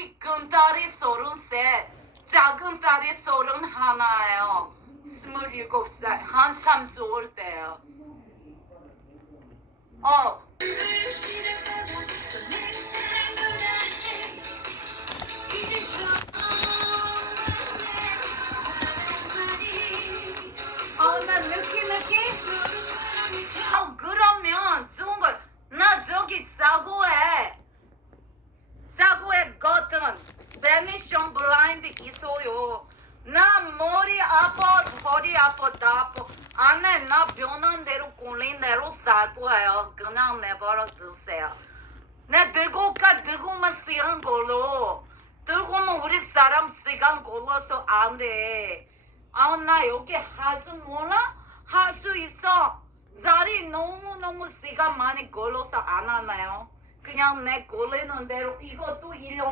우리 큰딸이 서른셋, 작은 딸이 서른 하나예요. 스물일곱 살, 한참 좋을 때요. 어, 어, 나 느끼 느끼? 어, 그러면 좋은 걸, 나 저기 사고에, 사고에 거든 베니션 블라인드 있어요. 나 머리 아파, 허리 아파, 다 아파. 안에 나 변한 대로 꼴린 대로 살 거예요. 그냥 내버려 두세요. 내 들고 가, 들고만 쓰는 걸로. 들고만 우리 사람 시간 걸어서 안 돼. 아, 나 여기 할수 몰라? 할 수 있어. 자리 너무너무 시간 많이 걸려서 안 하나요? 그냥 내 걸리는 대로 이것도 일용